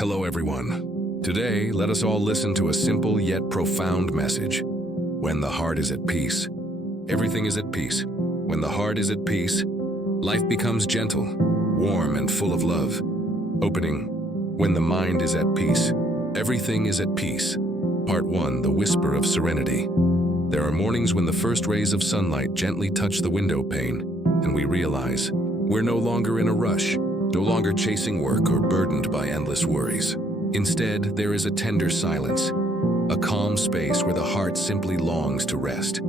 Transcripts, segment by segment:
Hello everyone. Today, let us all listen to a simple yet profound message. When the heart is at peace, everything is at peace. When the heart is at peace, life becomes gentle, warm, and full of love. Opening, when the mind is at peace, everything is at peace. Part 1, the whisper of serenity. There are mornings when the first rays of sunlight gently touch the window pane, and we realize we're no longer in a rush, no longer chasing work or burdened by endless worries. Instead, there is a tender silence, a calm space where the heart simply longs to rest.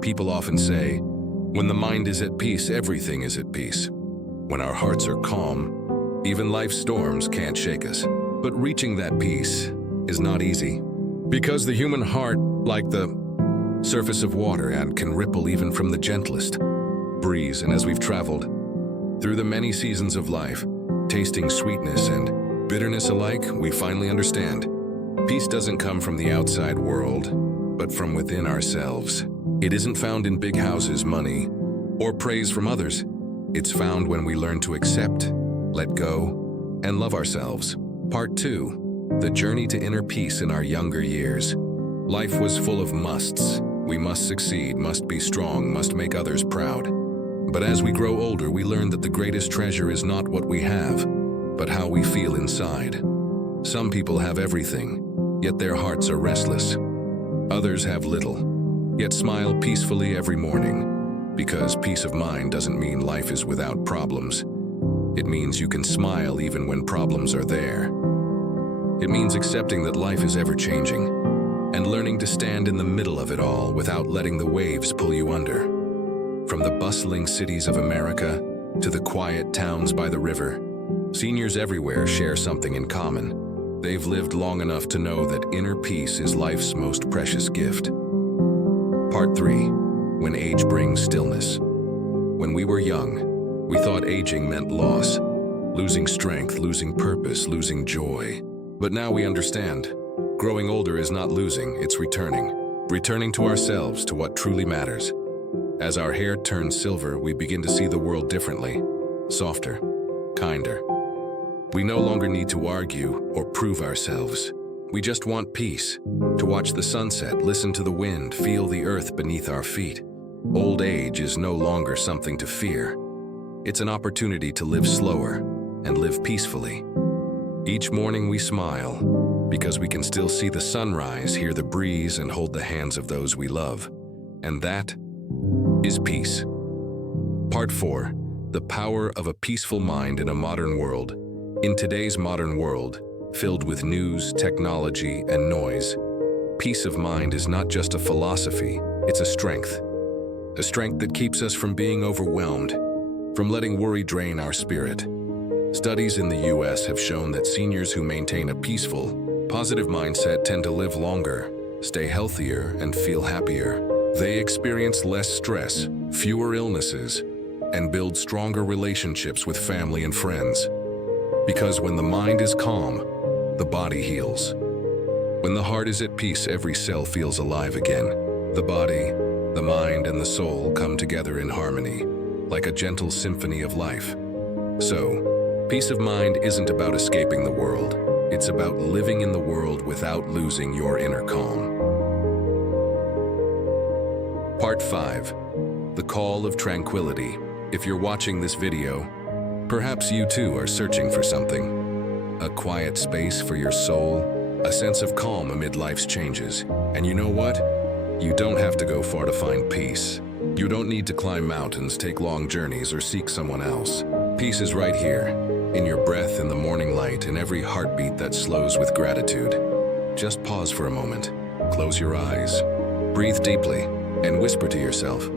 People often say, when the mind is at peace, everything is at peace. When our hearts are calm, even life's storms can't shake us. But reaching that peace is not easy, because the human heart, like the surface of water, and can ripple even from the gentlest breeze. And as we've traveled through the many seasons of life, tasting sweetness and bitterness alike, we finally understand. Peace doesn't come from the outside world, but from within ourselves. It isn't found in big houses, money, or praise from others. It's found when we learn to accept, let go, and love ourselves. Part 2, the journey to inner peace in our younger years. Life was full of musts. We must succeed, must be strong, must make others proud. But as we grow older, we learn that the greatest treasure is not what we have, but how we feel inside. Some people have everything, yet their hearts are restless. Others have little, yet smile peacefully every morning, because peace of mind doesn't mean life is without problems. It means you can smile even when problems are there. It means accepting that life is ever-changing, and learning to stand in the middle of it all without letting the waves pull you under. From the bustling cities of America to the quiet towns by the river, seniors everywhere share something in common. They've lived long enough to know that inner peace is life's most precious gift. Part 3, when age brings stillness. When we were young, we thought aging meant loss, losing strength, losing purpose, losing joy. But now we understand. Growing older is not losing, it's returning to ourselves, to what truly matters. As our hair turns silver, we begin to see the world differently, softer, kinder. We no longer need to argue or prove ourselves. We just want peace, to watch the sunset, listen to the wind, feel the earth beneath our feet. Old age is no longer something to fear. It's an opportunity to live slower and live peacefully. Each morning we smile, because we can still see the sunrise, hear the breeze, and hold the hands of those we love. And that is peace. Part 4, the power of a peaceful mind in a modern world. In today's modern world, filled with news, technology, and noise, peace of mind is not just a philosophy, it's a strength. A strength that keeps us from being overwhelmed, from letting worry drain our spirit. Studies in the US have shown that seniors who maintain a peaceful, positive mindset tend to live longer, stay healthier, and feel happier. They experience less stress, fewer illnesses, and build stronger relationships with family and friends. Because when the mind is calm, the body heals. When the heart is at peace, every cell feels alive again. The body, the mind, and the soul come together in harmony, like a gentle symphony of life. So, peace of mind isn't about escaping the world. It's about living in the world without losing your inner calm. Part 5, the call of tranquility. If you're watching this video, perhaps you too are searching for something. A quiet space for your soul, a sense of calm amid life's changes. And you know what? You don't have to go far to find peace. You don't need to climb mountains, take long journeys, or seek someone else. Peace is right here, in your breath, in the morning light, in every heartbeat that slows with gratitude. Just pause for a moment, close your eyes, breathe deeply, and whisper to yourself,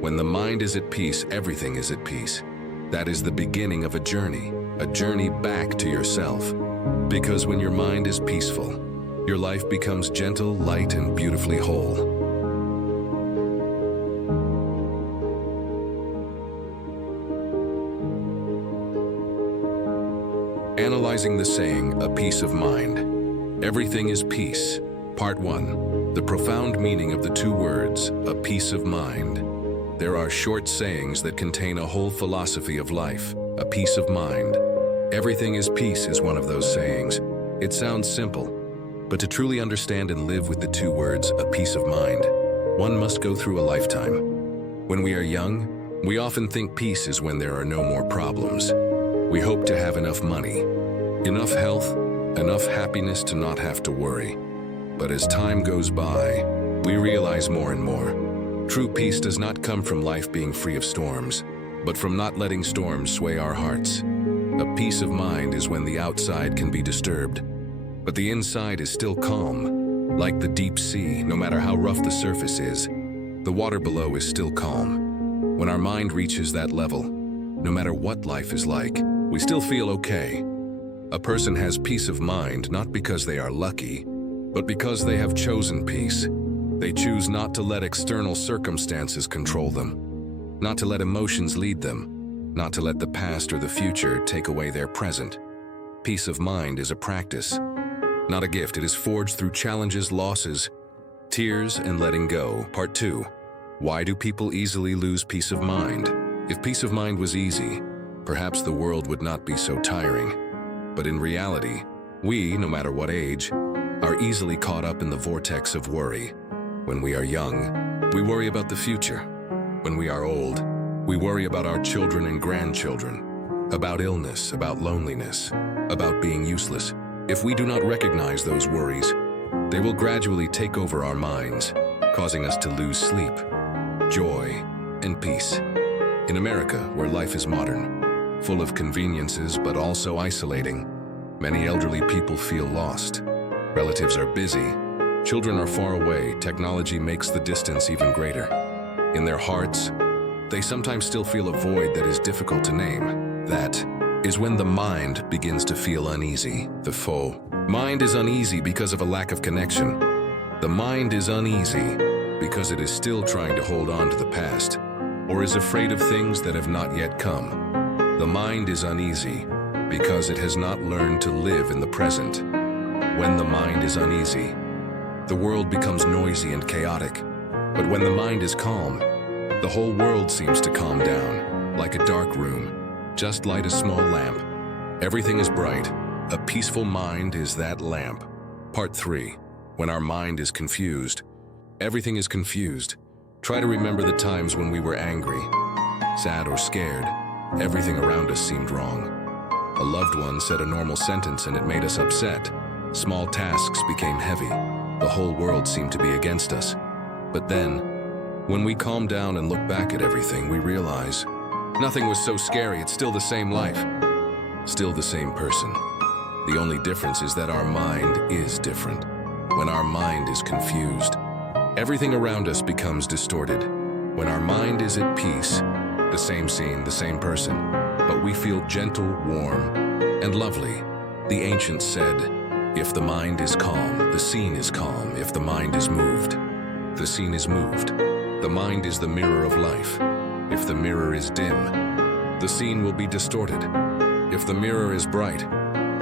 when the mind is at peace, everything is at peace. That is the beginning of a journey back to yourself. Because when your mind is peaceful, your life becomes gentle, light, and beautifully whole. Analyzing the saying, a peace of mind. Everything is peace. Part 1, the profound meaning of the two words, a peace of mind. There are short sayings that contain a whole philosophy of life, a peace of mind. Everything is peace is one of those sayings. It sounds simple, but to truly understand and live with the two words, a peace of mind, one must go through a lifetime. When we are young, we often think peace is when there are no more problems. We hope to have enough money, enough health, enough happiness to not have to worry. But as time goes by, we realize more and more. True peace does not come from life being free of storms, but from not letting storms sway our hearts. A peace of mind is when the outside can be disturbed, but the inside is still calm. Like the deep sea, no matter how rough the surface is, the water below is still calm. When our mind reaches that level, no matter what life is like, we still feel okay. A person has peace of mind not because they are lucky, but because they have chosen peace. They choose not to let external circumstances control them, not to let emotions lead them, not to let the past or the future take away their present. Peace of mind is a practice, not a gift. It is forged through challenges, losses, tears, and letting go. Part 2. Why do people easily lose peace of mind? If peace of mind was easy, perhaps the world would not be so tiring. But in reality, we, no matter what age, are easily caught up in the vortex of worry. When we are young, we worry about the future. When we are old, we worry about our children and grandchildren, about illness, about loneliness, about being useless. If we do not recognize those worries, they will gradually take over our minds, causing us to lose sleep, joy, and peace. In America, where life is modern, full of conveniences but also isolating, many elderly people feel lost. Relatives are busy, children are far away, technology makes the distance even greater. In their hearts, they sometimes still feel a void that is difficult to name. That is when the mind begins to feel uneasy. The foe. Mind is uneasy because of a lack of connection. The mind is uneasy because it is still trying to hold on to the past, or is afraid of things that have not yet come. The mind is uneasy because it has not learned to live in the present. When the mind is uneasy, the world becomes noisy and chaotic. But when the mind is calm, the whole world seems to calm down. Like a dark room, just light a small lamp. Everything is bright. A peaceful mind is that lamp. Part 3. When our mind is confused. Everything is confused. Try to remember the times when we were angry, sad, or scared. Everything around us seemed wrong. A loved one said a normal sentence and it made us upset. Small tasks became heavy. The whole world seemed to be against us. But then, when we calm down and look back at everything, we realize nothing was so scary. It's still the same life, still the same person. The only difference is that our mind is different. When our mind is confused, everything around us becomes distorted. When our mind is at peace, the same scene, the same person, but we feel gentle, warm, and lovely. The ancients said, if the mind is calm, the scene is calm. If the mind is moved, the scene is moved. The mind is the mirror of life. If the mirror is dim, the scene will be distorted. If the mirror is bright,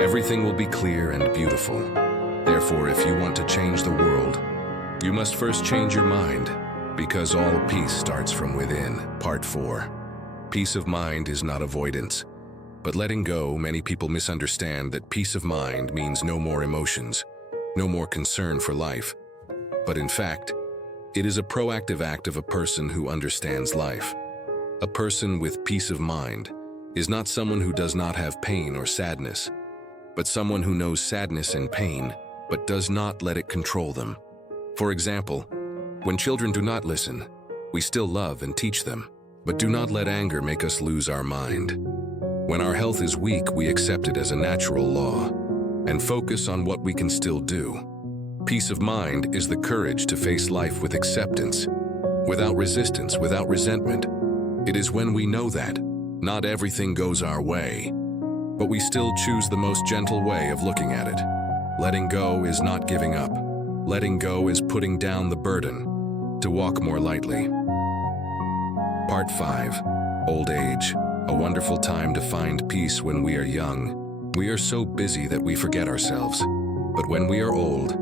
everything will be clear and beautiful. Therefore, if you want to change the world, you must first change your mind, because all peace starts from within. Part 4. Peace of mind is not avoidance, but letting go. Many people misunderstand that peace of mind means no more emotions, no more concern for life. But in fact, it is a proactive act of a person who understands life. A person with peace of mind is not someone who does not have pain or sadness, but someone who knows sadness and pain, but does not let it control them. For example, when children do not listen, we still love and teach them, but do not let anger make us lose our mind. When our health is weak, we accept it as a natural law and focus on what we can still do. Peace of mind is the courage to face life with acceptance, without resistance, without resentment. It is when we know that not everything goes our way, but we still choose the most gentle way of looking at it. Letting go is not giving up. Letting go is putting down the burden to walk more lightly. Part 5. Old age. A wonderful time to find peace when we are young. We are so busy that we forget ourselves. But when we are old,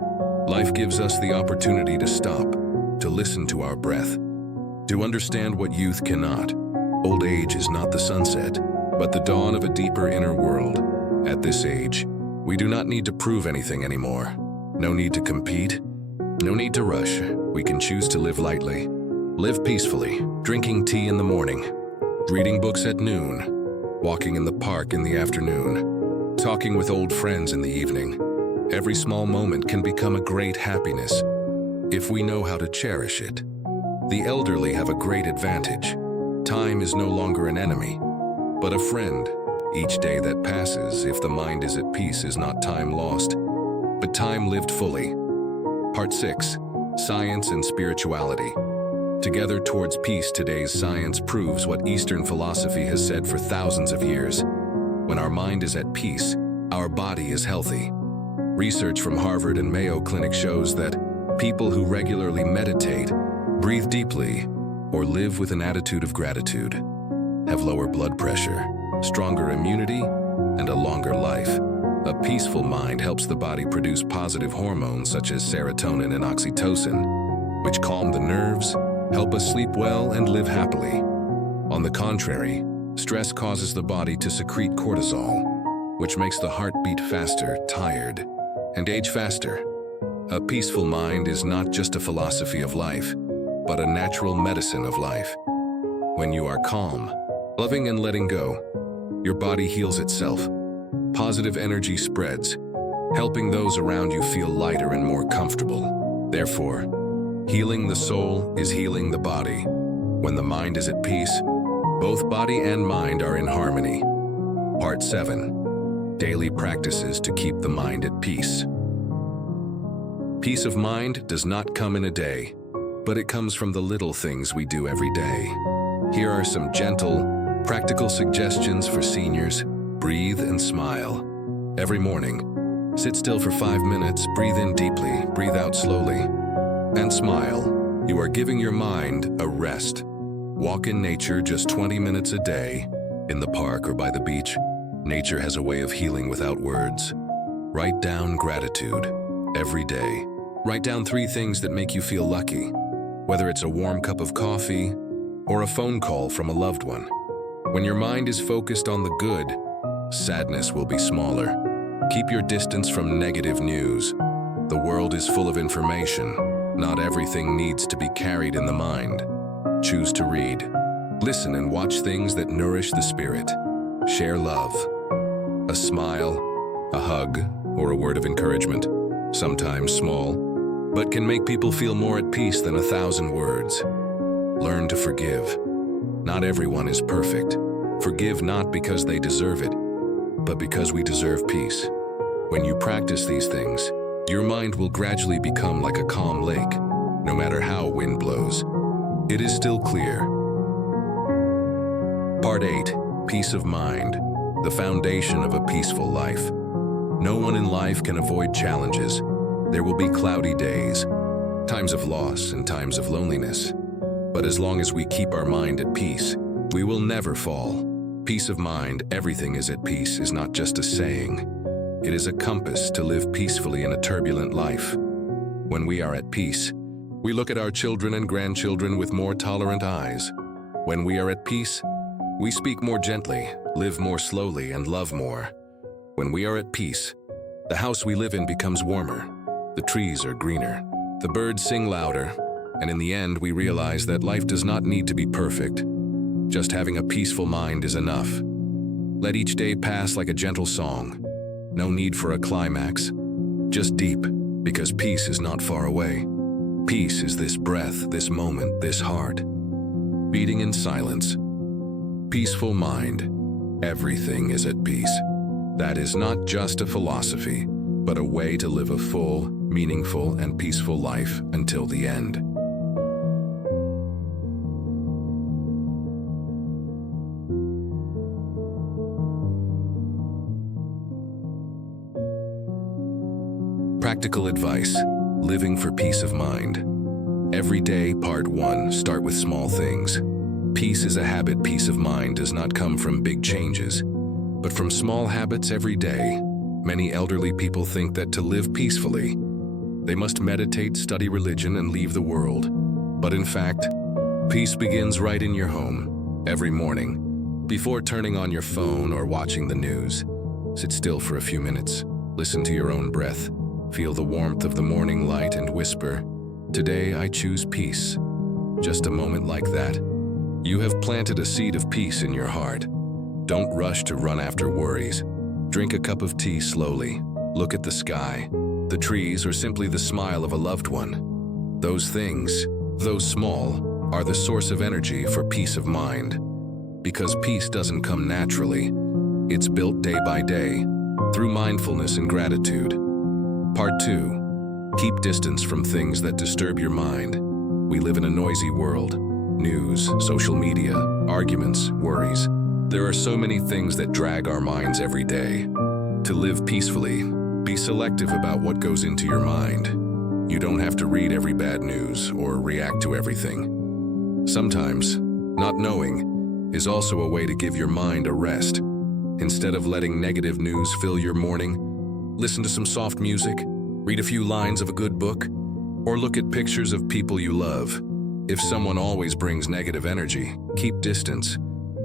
life gives us the opportunity to stop, to listen to our breath, to understand what youth cannot. Old age is not the sunset, but the dawn of a deeper inner world. At this age, We do not need to prove anything anymore. No need to compete. No need to rush. We can choose to live lightly. Live peacefully, drinking tea in the morning, reading books at noon, walking in the park in the afternoon, talking with old friends in the evening. Every small moment can become a great happiness if we know how to cherish it. The elderly have a great advantage. Time is no longer an enemy, but a friend. Each day that passes, if the mind is at peace, is not time lost, but time lived fully. Part 6. Science and Spirituality. Together towards peace, today's science proves what Eastern philosophy has said for thousands of years. When our mind is at peace, our body is healthy. Research from Harvard and Mayo Clinic shows that people who regularly meditate, breathe deeply, or live with an attitude of gratitude have lower blood pressure, stronger immunity, and a longer life. A peaceful mind helps the body produce positive hormones such as serotonin and oxytocin, which calm the nerves, help us sleep well, and live happily. On the contrary, stress causes the body to secrete cortisol, which makes the heart beat faster, tired, and age faster. A peaceful mind is not just a philosophy of life, but a natural medicine of life. When you are calm, loving and letting go, your body heals itself. Positive energy spreads, helping those around you feel lighter and more comfortable. Therefore, healing the soul is healing the body. When the mind is at peace, both body and mind are in harmony. Part 7. Daily practices to keep the mind at peace. Peace of mind does not come in a day, but it comes from the little things we do every day. Here are some gentle, practical suggestions for seniors. Breathe and smile. Every morning, sit still for 5 minutes, breathe in deeply, breathe out slowly, and smile. You are giving your mind a rest. Walk in nature just 20 minutes a day, in the park or by the beach. Nature has a way of healing without words. Write down gratitude every day. Write down 3 things that make you feel lucky, whether it's a warm cup of coffee or a phone call from a loved one. When your mind is focused on the good, sadness will be smaller. Keep your distance from negative news. The world is full of information. Not everything needs to be carried in the mind. Choose to read, listen, and watch things that nourish the spirit. Share love. A smile, a hug, or a word of encouragement, sometimes small, but can make people feel more at peace than 1,000 words. Learn to forgive. Not everyone is perfect. Forgive not because they deserve it, but because we deserve peace. When you practice these things, your mind will gradually become like a calm lake. No matter how wind blows, it is still clear. Part 8. Peace of mind, the foundation of a peaceful life. No one in life can avoid challenges. There will be cloudy days, times of loss and times of loneliness. But as long as we keep our mind at peace, we will never fall. Peace of mind, everything is at peace, is not just a saying. It is a compass to live peacefully in a turbulent life. When we are at peace, we look at our children and grandchildren with more tolerant eyes. When we are at peace, we speak more gently, live more slowly, and love more. When we are at peace, the house we live in becomes warmer, the trees are greener, the birds sing louder, and in the end we realize that life does not need to be perfect. Just having a peaceful mind is enough. Let each day pass like a gentle song. No need for a climax, just deep, because peace is not far away. Peace is this breath, this moment, this heart, beating in silence. Peaceful mind, everything is at peace. That is not just a philosophy, but a way to live a full, meaningful, and peaceful life until the end. Practical advice, living for peace of mind. Every day, part 1, start with small things. Peace is a habit. Peace of mind does not come from big changes, but from small habits every day. Many elderly people think that to live peacefully, they must meditate, study religion, and leave the world. But in fact, peace begins right in your home. Every morning, before turning on your phone or watching the news, sit still for a few minutes. Listen to your own breath. Feel the warmth of the morning light and whisper, "Today I choose peace." Just a moment like that. You have planted a seed of peace in your heart. Don't rush to run after worries. Drink a cup of tea slowly. Look at the sky, the trees, or simply the smile of a loved one. Those things, though small, are the source of energy for peace of mind. Because peace doesn't come naturally. It's built day by day, through mindfulness and gratitude. Part 2. Keep distance from things that disturb your mind. We live in a noisy world. News, social media, arguments, worries. There are so many things that drag our minds every day. To live peacefully, be selective about what goes into your mind. You don't have to read every bad news or react to everything. Sometimes, not knowing is also a way to give your mind a rest. Instead of letting negative news fill your morning, listen to some soft music, read a few lines of a good book, or look at pictures of people you love. If someone always brings negative energy, keep distance.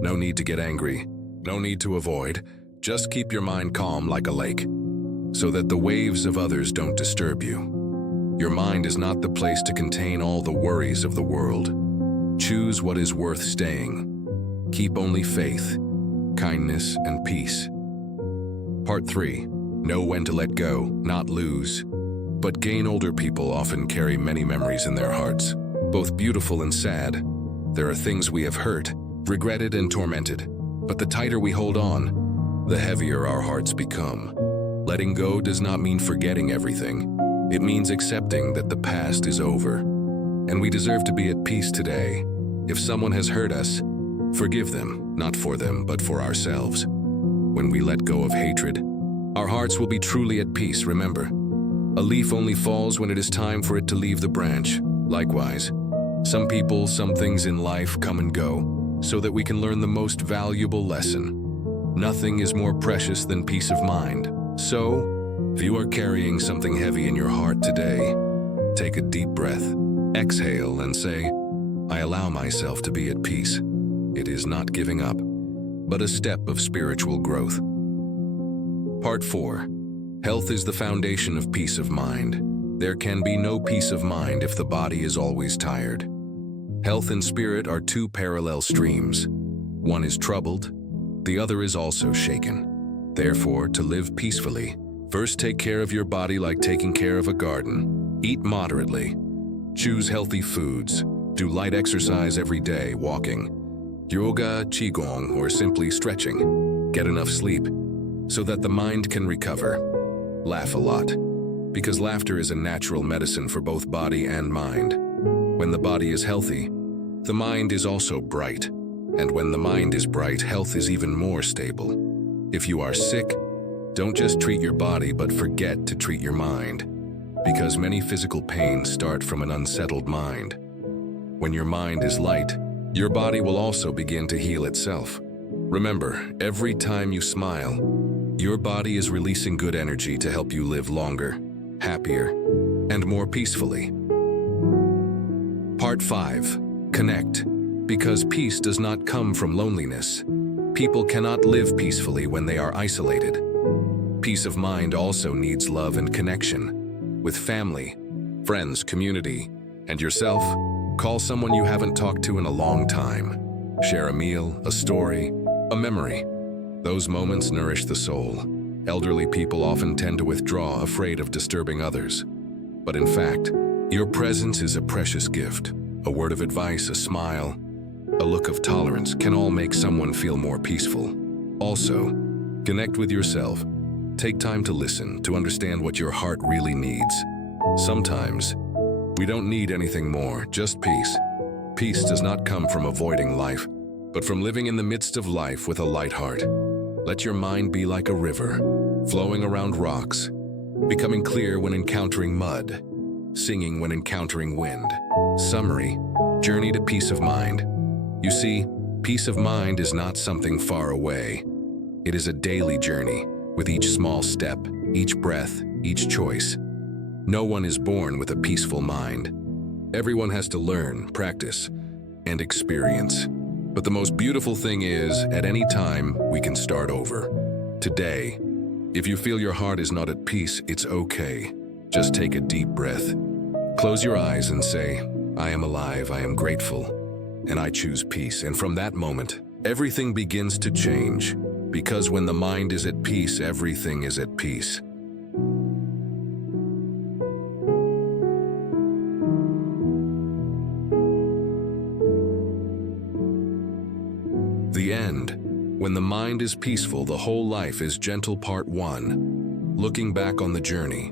No need to get angry. No need to avoid. Just keep your mind calm like a lake, so that the waves of others don't disturb you. Your mind is not the place to contain all the worries of the world. Choose what is worth staying. Keep only faith, kindness, and peace. Part 3. Know when to let go, not lose. But gain. Older people often carry many memories in their hearts, both beautiful and sad. There are things we have hurt, regretted, and tormented. But the tighter we hold on, the heavier our hearts become. Letting go does not mean forgetting everything. It means accepting that the past is over, and we deserve to be at peace today. If someone has hurt us, forgive them, not for them, but for ourselves. When we let go of hatred, our hearts will be truly at peace. Remember, a leaf only falls when it is time for it to leave the branch. Likewise, some people, some things in life come and go, so that we can learn the most valuable lesson. Nothing is more precious than peace of mind. So, if you are carrying something heavy in your heart today, take a deep breath, exhale, and say, "I allow myself to be at peace." It is not giving up, but a step of spiritual growth. Part 4. Health is the foundation of peace of mind. There can be no peace of mind if the body is always tired. Health and spirit are two parallel streams. One is troubled, the other is also shaken. Therefore, to live peacefully, first take care of your body like taking care of a garden. Eat moderately. Choose healthy foods. Do light exercise every day, walking, yoga, qigong, or simply stretching. Get enough sleep so that the mind can recover. Laugh a lot, because laughter is a natural medicine for both body and mind. When the body is healthy, the mind is also bright. And when the mind is bright, health is even more stable. If you are sick, don't just treat your body, but forget to treat your mind, because many physical pains start from an unsettled mind. When your mind is light, your body will also begin to heal itself. Remember, every time you smile, your body is releasing good energy to help you live longer, happier, and more peacefully. Part 5. Connect. Because peace does not come from loneliness. People cannot live peacefully when they are isolated. Peace of mind also needs love and connection. With family, friends, community, and yourself, call someone you haven't talked to in a long time. Share a meal, a story, a memory. Those moments nourish the soul. Elderly people often tend to withdraw, afraid of disturbing others. But in fact, your presence is a precious gift. A word of advice, a smile, a look of tolerance can all make someone feel more peaceful. Also, connect with yourself. Take time to listen, to understand what your heart really needs. Sometimes, we don't need anything more, just peace. Peace does not come from avoiding life, but from living in the midst of life with a light heart. Let your mind be like a river, flowing around rocks, becoming clear when encountering mud, singing when encountering wind. Summary: journey to peace of mind. You see, peace of mind is not something far away. It is a daily journey, with each small step, each breath, each choice. No one is born with a peaceful mind. Everyone has to learn, practice, and experience. But the most beautiful thing is, at any time, we can start over. Today, If you feel your heart is not at peace, it's okay. Just take a deep breath. Close your eyes and say, I am alive, I am grateful, and I choose peace. And from that moment, everything begins to change. Because when the mind is at peace, everything is at peace. The end. When the mind is peaceful, the whole life is gentle. Part 1. Looking back on the journey.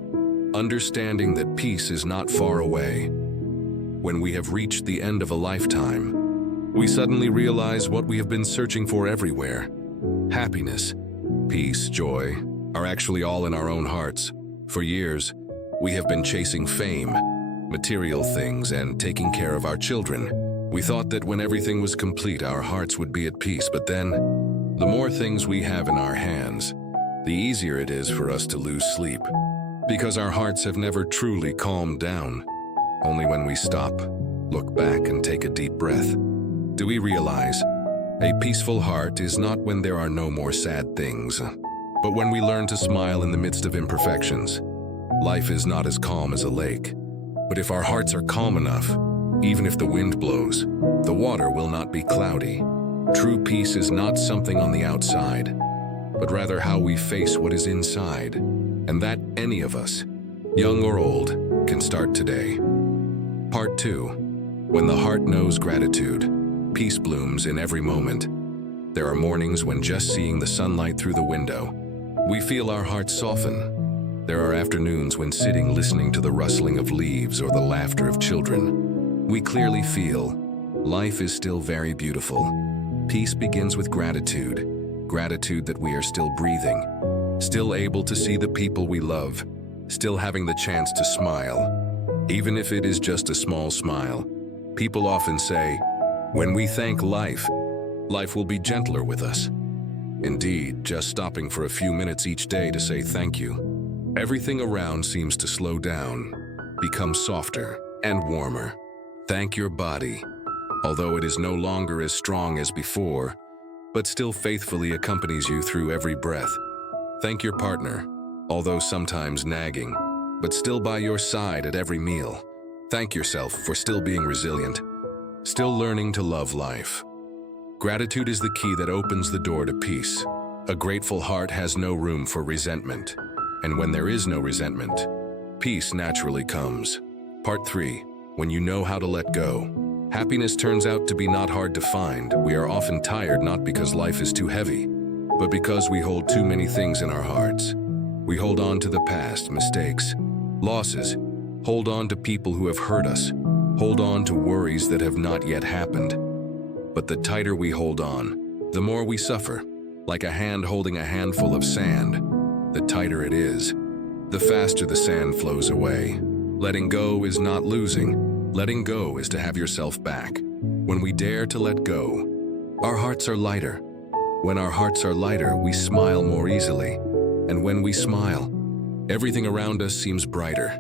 Understanding that peace is not far away. When we have reached the end of a lifetime, we suddenly realize what we have been searching for everywhere. Happiness, peace, joy are actually all in our own hearts. For years, we have been chasing fame, material things, and taking care of our children. We thought that when everything was complete, our hearts would be at peace. But then, the more things we have in our hands, the easier it is for us to lose sleep. Because our hearts have never truly calmed down. Only when we stop, look back, and take a deep breath, do we realize a peaceful heart is not when there are no more sad things, but when we learn to smile in the midst of imperfections. Life is not as calm as a lake, but if our hearts are calm enough, even if the wind blows, the water will not be cloudy. True peace is not something on the outside, but rather how we face what is inside, and that any of us, young or old, can start today. Part 2. When the heart knows gratitude, peace blooms in every moment. There are mornings when just seeing the sunlight through the window, we feel our hearts soften. There are afternoons when sitting listening to the rustling of leaves or the laughter of children, we clearly feel life is still very beautiful. Peace begins with gratitude. Gratitude that we are still breathing, still able to see the people we love, still having the chance to smile. Even if it is just a small smile. People often say, when we thank life, life will be gentler with us. Indeed, just stopping for a few minutes each day to say thank you, everything around seems to slow down, become softer and warmer. Thank your body, although it is no longer as strong as before, but still faithfully accompanies you through every breath. Thank your partner, although sometimes nagging, but still by your side at every meal. Thank yourself for still being resilient, still learning to love life. Gratitude is the key that opens the door to peace. A grateful heart has no room for resentment, and when there is no resentment, peace naturally comes. Part 3. When you know how to let go. Happiness turns out to be not hard to find. We are often tired not because life is too heavy, but because we hold too many things in our hearts. We hold on to the past, mistakes, losses, hold on to people who have hurt us, hold on to worries that have not yet happened. But the tighter we hold on, the more we suffer. Like a hand holding a handful of sand, the tighter it is, the faster the sand flows away. Letting go is not losing. Letting go is to have yourself back. When we dare to let go, our hearts are lighter. When our hearts are lighter, we smile more easily. And when we smile, everything around us seems brighter.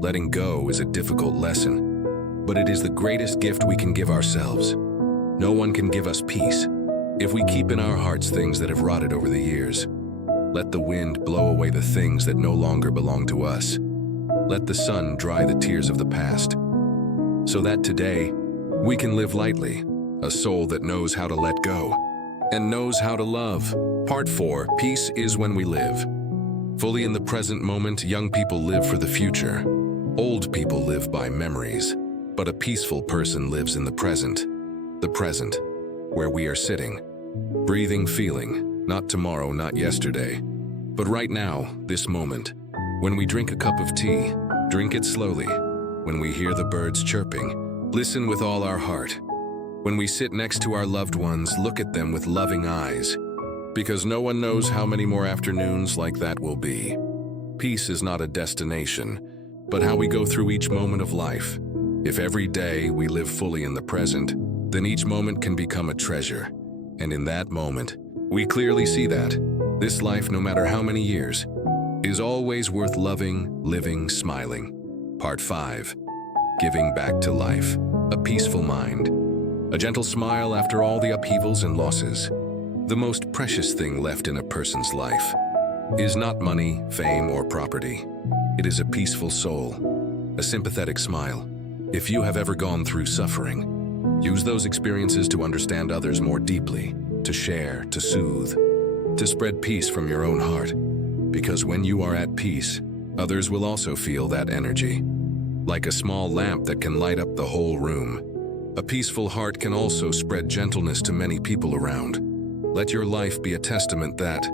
Letting go is a difficult lesson, but it is the greatest gift we can give ourselves. No one can give us peace if we keep in our hearts things that have rotted over the years. Let the wind blow away the things that no longer belong to us. Let the sun dry the tears of the past, so that today we can live lightly, a soul that knows how to let go and knows how to love. Part 4. Peace is when we live fully in the present moment. Young people live for the future. Old people live by memories. But a peaceful person lives in the present, where we are sitting, breathing, feeling, not tomorrow, not yesterday, but right now, this moment. When we drink a cup of tea, drink it slowly. When we hear the birds chirping, listen with all our heart. When we sit next to our loved ones, look at them with loving eyes, because no one knows how many more afternoons like that will be. Peace is not a destination, but how we go through each moment of life. If every day we live fully in the present, then each moment can become a treasure. And in that moment, we clearly see that this life, no matter how many years, is always worth loving, living, smiling. Part 5. Giving back to life. A peaceful mind. A gentle smile after all the upheavals and losses. The most precious thing left in a person's life. is not money, fame, or property. It is a peaceful soul, a sympathetic smile. If you have ever gone through suffering, use those experiences to understand others more deeply, to share, to soothe, to spread peace from your own heart. Because when you are at peace, others will also feel that energy. Like a small lamp that can light up the whole room, a peaceful heart can also spread gentleness to many people around. Let your life be a testament that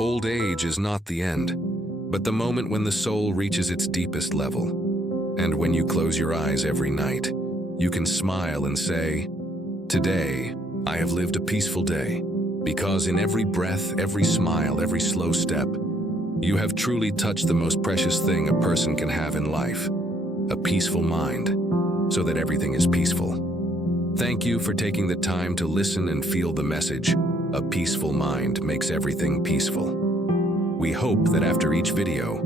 old age is not the end, but the moment when the soul reaches its deepest level. And when you close your eyes every night, you can smile and say, "Today, I have lived a peaceful day," because in every breath, every smile, every slow step, you have truly touched the most precious thing a person can have in life, a peaceful mind, so that everything is peaceful. Thank you for taking the time to listen and feel the message, "A peaceful mind makes everything peaceful." We hope that after each video,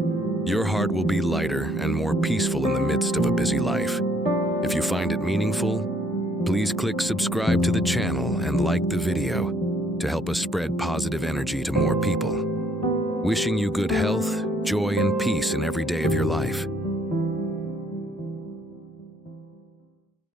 your heart will be lighter and more peaceful in the midst of a busy life. If you find it meaningful, please click subscribe to the channel and like the video to help us spread positive energy to more people. Wishing you good health, joy, and peace in every day of your life.